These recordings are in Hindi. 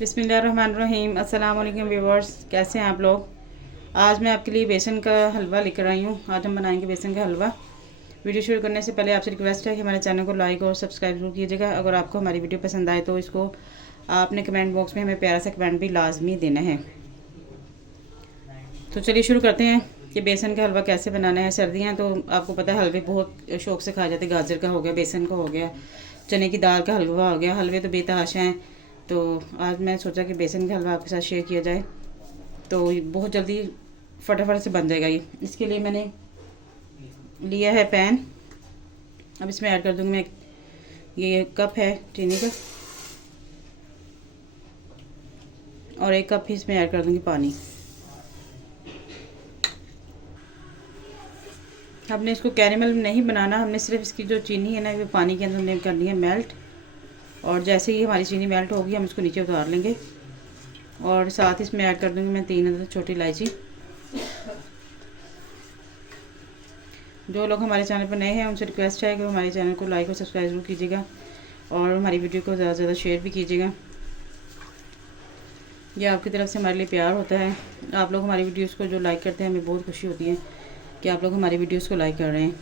बिस्मिल्लाहिर्रहमानिर्रहीम। अस्सलाम वालेकुम व्यूअर्स, कैसे हैं आप लोग। आज मैं आपके लिए बेसन का हलवा लेकर आई हूँ। आज हम बनाएंगे बेसन का हलवा। वीडियो शुरू करने से पहले आपसे रिक्वेस्ट है कि हमारे चैनल को लाइक और सब्सक्राइब जरूर कीजिएगा। अगर आपको हमारी वीडियो पसंद आए तो इसको आपने कमेंट बॉक्स में हमें प्यारा सा कमेंट भी लाजमी देना है। तो चलिए शुरू करते हैं कि बेसन का हलवा कैसे बनाना है। सर्दियाँ तो आपको पता है हलवे बहुत शौक़ से खाए जाते हैं। गाजर का हो गया, बेसन का हो गया, चने की दाल का हलवा हो गया। हलवे तो बेतहाशा हैं, तो आज मैं सोचा कि बेसन का हलवा आपके साथ शेयर किया जाए, तो बहुत जल्दी फटाफट से बन जाएगा ये। इसके लिए मैंने लिया है पैन। अब इसमें ऐड कर दूँगी मैं, ये कप है चीनी का, और 1 कप ही इसमें ऐड कर दूँगी पानी। हमने इसको कैरेमल नहीं बनाना, हमने सिर्फ इसकी जो चीनी है ना वो पानी के अंदर हमने करनी है मेल्ट। और जैसे ही हमारी चीनी मेल्ट होगी हम इसको नीचे उतार लेंगे। और साथ इसमें ऐड कर दूँगी मैं 3 अदद छोटी इलायची। जो लोग हमारे चैनल पर नए हैं उनसे रिक्वेस्ट है कि हमारे चैनल को लाइक और सब्सक्राइब जरूर कीजिएगा और हमारी वीडियो को ज़्यादा से ज़्यादा शेयर भी कीजिएगा। ये आपकी तरफ से हमारे लिए प्यार होता है। आप लोग हमारी वीडियोस को जो लाइक करते हैं हमें बहुत खुशी होती है कि आप लोग हमारी वीडियोस को लाइक कर रहे हैं।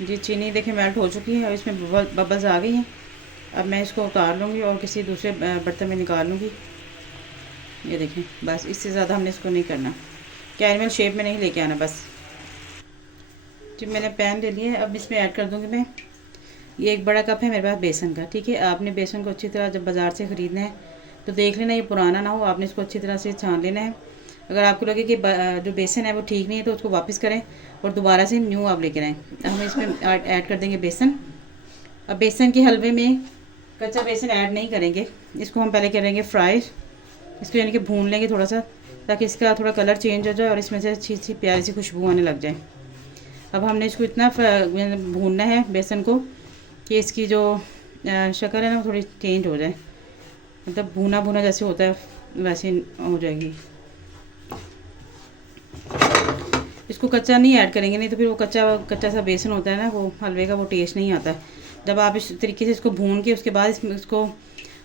जी चीनी देखें मेल्ट हो चुकी है और इसमें बबल्स आ गई हैं। अब मैं इसको उतार लूँगी और किसी दूसरे बर्तन में निकाल लूँगी। ये देखें, बस इससे ज़्यादा हमने इसको नहीं करना, कैरेमल शेप में नहीं लेके आना बस। जी मैंने पैन ले लिया है। अब इसमें ऐड कर दूँगी मैं, ये 1 बड़ा कप है मेरे पास बेसन का। ठीक है, आपने बेसन को अच्छी तरह जब बाज़ार से ख़रीदना है तो देख लेना ये पुराना ना हो, आपने इसको अच्छी तरह से छान लेना है। अगर आपको लगे कि जो बेसन है वो ठीक नहीं है तो उसको वापस करें और दोबारा से न्यू आप लेकर आएँ। हम इसमें ऐड कर देंगे बेसन। अब बेसन के हलवे में कच्चा बेसन ऐड नहीं करेंगे, इसको हम पहले करेंगे फ्राई। इसको यानी कि भून लेंगे थोड़ा सा, ताकि इसका थोड़ा कलर चेंज हो जाए और इसमें से अच्छी सी प्यारी सी खुशबू आने लग जाए। अब हमने इसको इतना भूनना है बेसन को कि इसकी जो शक्ल है ना वो थोड़ी चेंज हो जाए, मतलब भुना भुना जैसे होता है वैसे हो जाएगी। इसको कच्चा नहीं ऐड करेंगे, नहीं तो फिर वो कच्चा सा बेसन होता है ना, वो हलवे का वो टेस्ट नहीं आता है। जब आप इस तरीके से इसको भून के उसके बाद इसको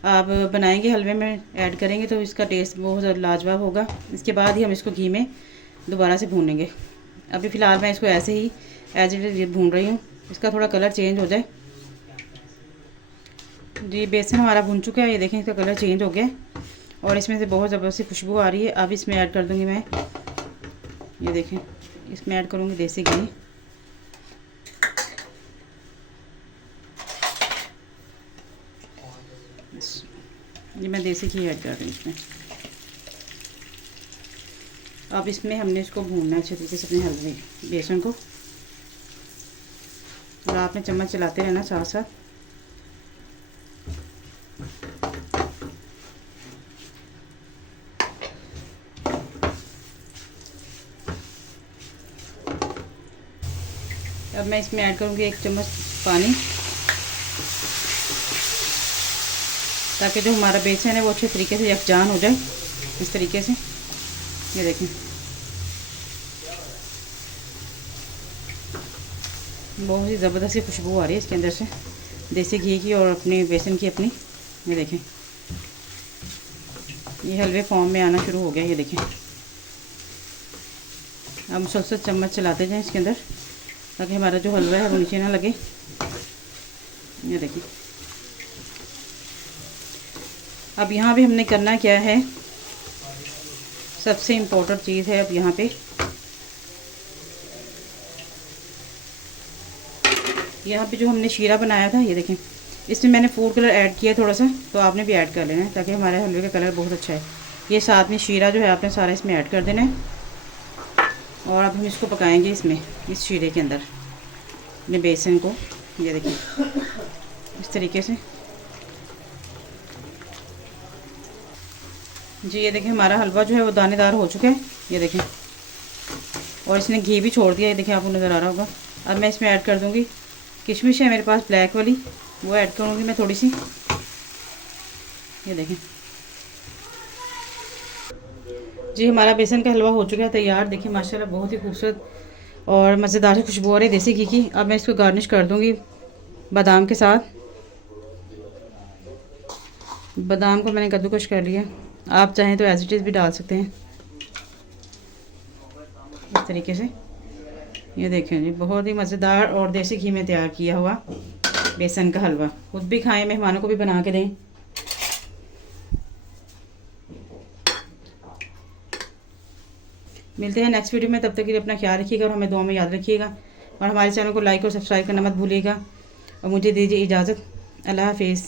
आप बनाएंगे हलवे में ऐड करेंगे तो इसका टेस्ट बहुत ज़्यादा लाजवाब होगा। इसके बाद ही हम इसको घी में दोबारा से भूनेंगे। अभी फ़िलहाल मैं इसको ऐसे ही एज इट इज़ भून रही हूँ, इसका थोड़ा कलर चेंज हो जाए। जी बेसन हमारा भून चुका है, ये देखें इसका कलर चेंज हो गया और इसमें से बहुत ज़बरदस्ती खुशबू आ रही है। अब इसमें ऐड कर दूँगी मैं, ये देखें इसमें ऐड करूँगी देसी घी। ये मैं देसी घी ऐड कर रही हूँ इसमें। अब इसमें हमने इसको भूनना है अच्छे तरीके से अपने हलवे बेसन को, और आपने चम्मच चलाते रहना साथ साथ। अब मैं इसमें ऐड करूँगी 1 चम्मच पानी, ताकि जो हमारा बेसन है वो अच्छे तरीके से यकजान हो जाए। इस तरीके से ये देखें बहुत ही ज़बरदस्त खुशबू आ रही है इसके अंदर से देसी घी की और अपने बेसन की अपनी। ये देखें ये हलवे फॉर्म में आना शुरू हो गया। ये देखें अब मुसलसल चम्मच चलाते जाएं इसके अंदर, ताकि हमारा जो हलवा है वो नीचे ना लगे। ये देखें अब यहाँ भी हमने करना क्या है, सबसे इम्पोर्टेंट चीज़ है अब यहाँ पे जो हमने शीरा बनाया था, ये देखें इसमें मैंने फूड कलर ऐड किया थोड़ा सा, तो आपने भी ऐड कर लेना है ताकि हमारे हलवे का कलर बहुत अच्छा है। ये साथ में शीरा जो है आपने सारा इसमें ऐड कर देना है और अब हम इसको पकाएंगे इसमें, इस शीरे के अंदर अपने बेसन को। ये देखें इस तरीके से। जी ये देखें हमारा हलवा जो है वो दानेदार हो चुका है। ये देखें और इसने घी भी छोड़ दिया, ये देखें आपको नज़र आ रहा होगा। अब मैं इसमें ऐड कर दूँगी किशमिश है मेरे पास ब्लैक वाली, वो ऐड करूँगी मैं थोड़ी सी। ये देखें जी हमारा बेसन का हलवा हो चुका है तैयार। देखिए माशाल्लाह बहुत ही खूबसूरत और मज़ेदार खुशबू आ रही है देसी घी की। अब मैं इसको गार्निश कर दूँगी बादाम के साथ। बादाम को मैंने कद्दूकश कर लिया, आप चाहें तो एज इट इज़ भी डाल सकते हैं इस तरीके से। ये देखें जी, बहुत ही मज़ेदार और देसी घी में तैयार किया हुआ बेसन का हलवा। खुद भी खाएं, मेहमानों को भी बना के दें। मिलते हैं नेक्स्ट वीडियो में, तब तक के लिए अपना ख्याल रखिएगा और हमें दुआ में याद रखिएगा। और हमारे चैनल को लाइक और सब्सक्राइब करना मत भूलिएगा। और मुझे दीजिए इजाज़त। अल्लाह हाफिज़।